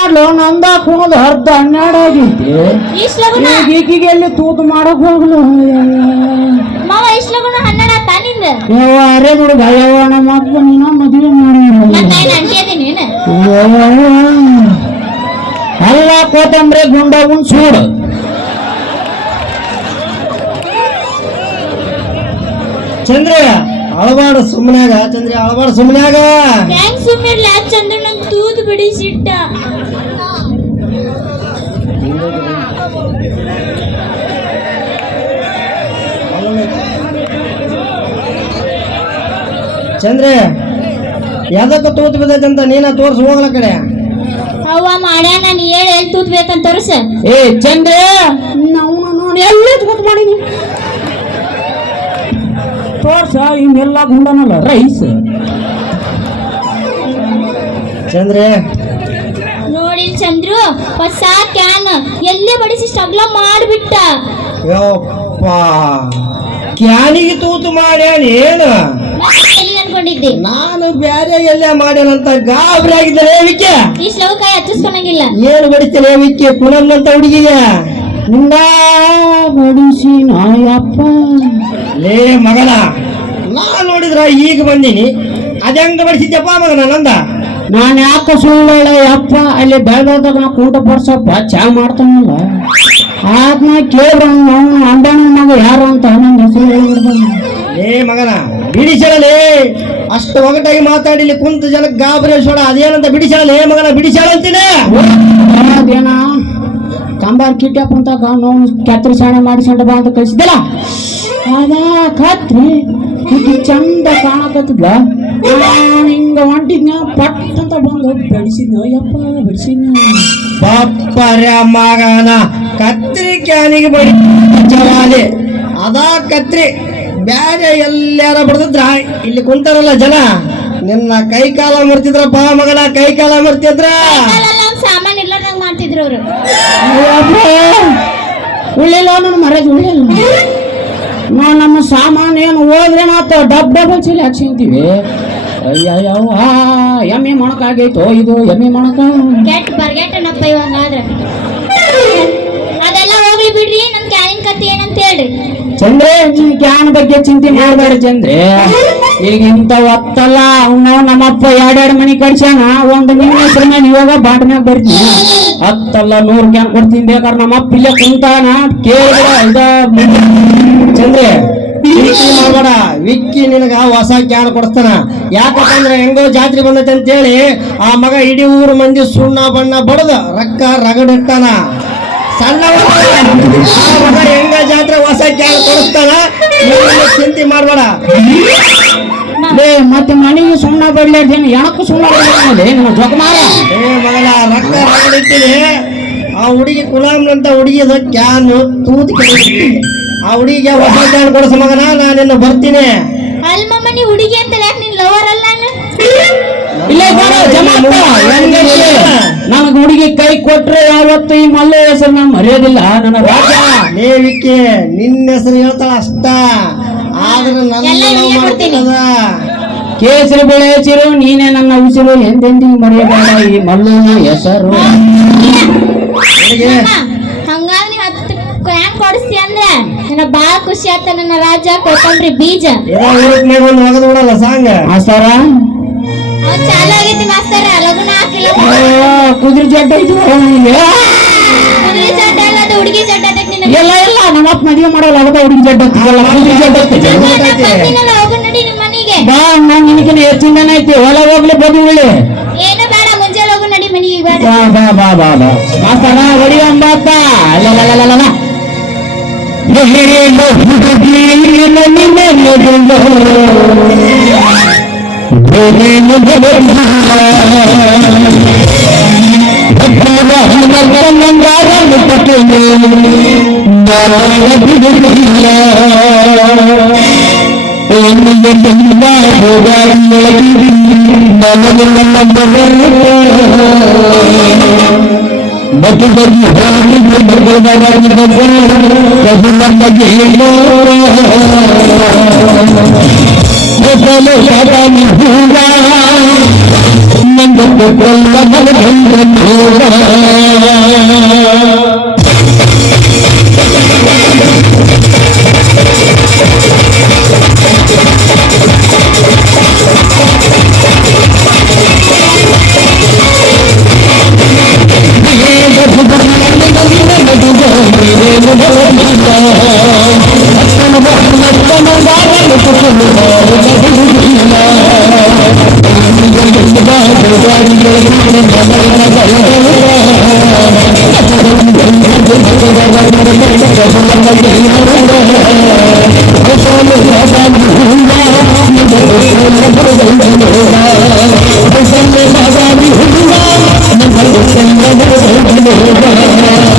ಮಾಡ್ಲು ನಂದ ಕುಣದ ಅರ್ಧ 12 ಆಗೈತಿ. ಈಗೀಗ ಎಲ್ಲಿ ತೂತು ಮಾಡಕ್ ಹೋಗ್ಲು ಮಾವ ಇಷ್ಟು ಲಗುನ 12 ಆತ ನಿಂದ ಯವ್ವ ಅರೆ ಹುಡುಗ ಯವ್ವ ನಮ್ಮ ಅಪ್ಪ ನೀನ ಮದುವೆ ಮಾಡಿ ಅಲ್ಲ ಕೋತಂಬ್ರೆ ಗುಂಡಗುನ್ ಸೂಡು ಚಂದ್ರ ಅಳಬಾಡ ಸುಮ್ಮನಾಗ ಚಂದ್ರ ಅಳಬಾಡ ಸುಮ್ಮನಾಗ ಹೆಂಗ್ ಸುಮ್ಮನಿರ್ಲ ಚಂದ್ರ ನಂಗೆ ತೂತು ಬಿಡಿಸಿಟ್ಟ ಚಂದ್ರ ಯಾವ್ದಕ್ಕ ತೂತ್ ಬಿದ್ದೈತಂತ ನೀನ ತೋರ್ಸ್ ಹೋಗ್ಲ ಕಡೆ ಅವ್ವ ಮಾಡ್ಯ ನಾನು ಹೇಳಿ ಎಲ್ಲಿ ತೂತ್ ಬೇಕಂತ ತೋರ್ಸ ಏ ಚಂದ್ರ ನಾವು ನೋಡಿ ಎಲ್ಲೇ ತೂತ್ ಮಾಡೀನಿ ತೋರ್ಸ ಇನ್ನೆಲ್ಲ ಗುಂಡನಲ್ಲ ರೈಸ್ ಚಂದ್ರ ನೋಡಿ ಚಂದ್ರು ಹೊಸ ಕ್ಯಾನ್ ಎಲ್ಲೇ ಬಡಿಸಿ ಸ್ಟಗ್ಲ ಮಾಡಿಬಿಟ್ಟ ಯಪ್ಪ ಕ್ಯಾನಿಗೆ ತೂತು ಮಾಡ್ಯಾನ ಏನು ಎಲ್ಲಿ ಅನ್ಕೊಂಡಿದ್ದೆ ನಾನು ಬ್ಯಾರೆ ಎಲ್ಲೇ ಮಾಡ್ಯಾನಂತ ಗಾಬರಿ ಆಗಿದ್ದರೆ ವಿಕ್ಕೆ ಈ ಸ್ಲವ್ ಕಾಯಿ ಹಚ್ಚಿಸ್ಕೊಳಂಗಿಲ್ಲ ಏನು ಬಡಿಸ್ತೇನೆ ವಿಕ್ಕೆ ಪುನಮ್ ಅಂತ ಹುಡುಗಿಗೆ ನಿಂದ ಬಡಿಸಿ ನಾಯಪ್ಪ ಲೇ ಮಗನ ನಾ ನೋಡಿದ್ರ ಈಗ ಬಂದೀನಿ ಅದಂಗ ಬಡಿಸಿದ್ಯಪ್ಪ ಮಗನ ನಂದ ನಾನು ಯಾಕೆ ಸುಳ್ಳು ಅಪ್ಪ ಅಲ್ಲಿ ಬೆಳದಾಗ ನಾ ಕೂಟ ಬರ್ಸಪ್ಪ ಚಾ ಮಾಡ್ತಾನಲ್ಲ ಆದ್ನ ಕೇಳ್ರ ನಾವು ಅಂಡಣ್ಣ ಮಗ ಯಾರು ಅಂತ ನಂಗೆ ಹೆಸರು ಹೇಳ್ಬಿಡ್ತಾನೆ ಲೇ ಮಗನ ಬಿಡಿಸಲೇ ಅಷ್ಟು ಒಗಟಾಗಿ ಮಾತಾಡಿಲಿ ಕುಂತ ಜನಕ್ಕೆ ಗಾಬರಿ ಸೋಡ ಅದೇನಂತ ಬಿಡಿಸಲೇ ಮಗನ ಬಿಡಿಸಳ ಅಂತೀನಿ ಅದೇನ ಕಂಬಾರ್ ಕಿಟ್ಯಾಪ್ ಅಂತ ನಾವು ಕತ್ರಿ ಸಾಣೆ ಮಾಡಿಸಂಡ ಬಾ ಅಂತ ಕಳಿಸಿದ್ದಲ್ಲ ಅದ ಕತ್ರಿ ಇದು ಚಂದ ಕಾಣಕತ್ತಿದ್ಲ ಹಿಂಗ ಹೊಂಟಿದ್ನ ಪಟ್ ಅಂತ ಬಂದು ಬೆಳೆಸಿದ್ನ ಯಪ್ಪ ಬೆಳೆಸಿದ್ನ ಬಪ್ಪರ ಮಗನ ಕತ್ರಿ ಕ್ಯಾನಿಗೆ ಬಡಿ ಜವಾಲಿ ಅದಾ ಕತ್ರಿ ಬ್ಯಾರೆ ಎಲ್ಲಾರ ಬಡ್ದಿದ್ರ ಇಲ್ಲಿ ಕುಂತಾರಲ್ಲ ಜನ ನಿನ್ನ ಕೈ ಕಾಲ ಮರ್ತಿದ್ರಪ್ಪ ಮಗನ ಕೈ ಕಾಲ ಮರ್ತಿದ್ರ ಸಾಮಾನ್ ಇರ್ಲಾರ್ದಂಗ ಮಾಡ್ತಿದ್ರು ಅವ್ರು ಉಳ್ಳಿಲ್ಲ ನನ್ನ ಮರದ್ ಉಳ್ಳಿಲ್ಲ ನಾವು ನಮ್ಮ ಸಾಮಾನು ಏನು ಹೋದ್ರೇನಾತ ಡಬ್ ಡಬಲ್ ಚೀಲ ಹಾಕ್ಸಿಂತೀವಿ ಅಯ್ಯವ್ವ ಎಮ್ಮೆ ಮೊಣಕಾಗೈತೋ ಇದು ಎಮ್ಮೆ ಮೊಣಕ ಕೆಟ್ಟ ಬರ್ಗೆಟ್ಟನಪ್ಪ ಇವಂಗಾದ್ರೆ ಅದೆಲ್ಲ ಹೋಗ್ಲಿ ಬಿಡ್ರಿ ನನ್ ಕ್ಯಾನಿನ್ ಕತ್ತಿ ಏನಂತ ಹೇಳ್ರಿ ಚಂದ್ರೆ ನೀನ್ ಕ್ಯಾನ್ ಬಗ್ಗೆ ಚಿಂತೆ ಮಾಡಬೇಡ ಚಂದ್ರೆ ಈಗ ಇಂಥ ಹೊತ್ತಲ್ಲ ಅವ್ನು ನಮ್ಮಪ್ಪ 2 ಮನಿ ಕಡ್ಸ್ಯಾನ ಒಂದು ನಿಮ್ಮ ಹೆಸರು ಮೇಲೆ ಇವಾಗ ಬಾಟ್ ಮ್ಯಾಗ ಬರ್ತೀನಿ 10 ಅಲ್ಲ 100 ಕ್ಯಾನ್ ಕೊಡ್ತೀನಿ ಬೇಕಾದ್ರೆ ನಮ್ಮಪ್ಪ ಇಲ್ಲೇ ಕುಂತಾನ ಕೇಳಿದ್ರ ಚಂದ್ರೆ ಮಾಡಬೇಡ ವಿಕ್ಕಿ ನಿನಗ ಹೊಸ ಕ್ಯಾನ್ ಕೊಡಿಸ್ತಾನ ಯಾಕಪ್ಪ ಅಂದ್ರೆ ಹೆಂಗೋ ಜಾತ್ರೆ ಬಂದೈತೆ ಅಂತೇಳಿ ಆ ಮಗ ಇಡೀ ಊರು ಮಂದಿ ಸುಣ್ಣ ಬಣ್ಣ ಬಡದ ರೊಕ್ಕ ರಗಡಿಟ್ಟಾನ ಸಣ್ಣ ಮಗ ಹೆಂಗ ಜಾತ್ರೆ ಹೊಸ ಕ್ಯಾನ್ ಕೊಡಿಸ್ತಾನ ಚಿಂತೆ ಮಾಡಬೇಡ ಮತ್ತೆ ಮನೆಗೆ ಸುಣ್ಣ ಬಡ್ಲಾರ್ದೇನು ಎಣಕ್ಕೂ ಸುಣ್ಣ ಬಡ್ಲಾರ್ದೇನು ಜೊಕಮಾರ ಮಗನ ರೊಕ್ಕ ರಗಡಿಟ್ಟಿನಿ ಆ ಹುಡುಗಿ ಕುಲಾಮ್ನಂತ ಹುಡುಗಿದ ಕ್ಯಾನ್ ತೂತಿ ಆ ಹುಡುಗಿಗೆ ಹೊಸ ಕ್ಯಾನ್ ಕೊಡಿಸ ಮಗನ ನಾನಿನ್ನು ಬರ್ತೀನಿ ಅಲ್ ಮಮ್ಮ ನೀ ಹುಡುಗಿ ಅಂತ ಯಾಕೆ ನಿನ್ ಲವರ್ ಅಲ್ಲ ಇಲ್ಲ ನನಗೆ ಹುಡುಗಿ ಕೈ ಕೊಟ್ರೆ ಯಾವತ್ತು ಈ ಮಲ್ಲ ಹೆಸರು ನಾನು ಮರೆಯೋದಿಲ್ಲ ನನ್ನ ರಾಜ ನೇವಿಕೆ ನಿನ್ನ ಹೆಸರು ಹೇಳ್ತಾಳ ಅಷ್ಟ ಆದ್ರೆ ನನ್ನ ಕೇಸರಿ ಬೆಳೆ ಹಸಿರು ನೀನೇ ನನ್ನ ಉಸಿರು ಎಂದೆಂದಿಗೆ ಮರೆಯಬೇಡ ಈ ಮಲ್ಲನ ಹೆಸರು ಹಂಗಾದ್ರೆ 10 ಕ್ಯಾನ್ ಕೊಡಿಸ್ತಿ ಅಂದ್ರೆ ನನ್ನ ಬಾಳ ಖುಷಿ ಆತ ನನ್ನ ರಾಜ ಕೊತ್ತಂಬ್ರಿ ಬೀಜ ಒಗದು ಬಿಡಲ್ಲ ಸಾಂಗ ಮಾಸ್ತರ ಚಾಲು ಆಗೈತಿ ಮಾಸ್ತರ ಲಗುನ ಹಾಕಿಲ್ಲ ಕುದುರೆ ಜಡ್ಡ ಐತಿ ಕುದುರೆ ಜಡ್ಡ ಅಲ್ಲ ಅದು ಹುಡುಗಿ ಜಡ್ಡ ಅದಕ್ಕೆ ಎಲ್ಲ ಎಲ್ಲ ನಮ್ಮಪ್ಪ ಮದುವೆ ಮಾಡಲ್ಲ ಅದಕ್ಕೆ ಹುಡುಗಿ ಜಡ್ಡ ಕುದುರೆ ಜಡ್ಡ ಹೋಗು ನಡಿ ನಿಮ್ಮ ಮನೆಗೆ ಬಾ ನಾನು ನಿನಗಿನ ಹೆಚ್ಚಿಂದನೇ ಐತಿ ಒಳಗೆ ಹೋಗ್ಲಿ ಬದುವಳಿ ಏನು ಬೇಡ ಮುಂಜಾನೆ ಹೋಗು ನಡಿ ಮನೆಗೆ ಬೇಡ ಬಾ ಬಾ ಬಾ ಬಾ ಬಾ ಮಾಸ್ತರ ಹೊಡಿ ಅಂಬಾತ ಅಲ್ಲ Thank you.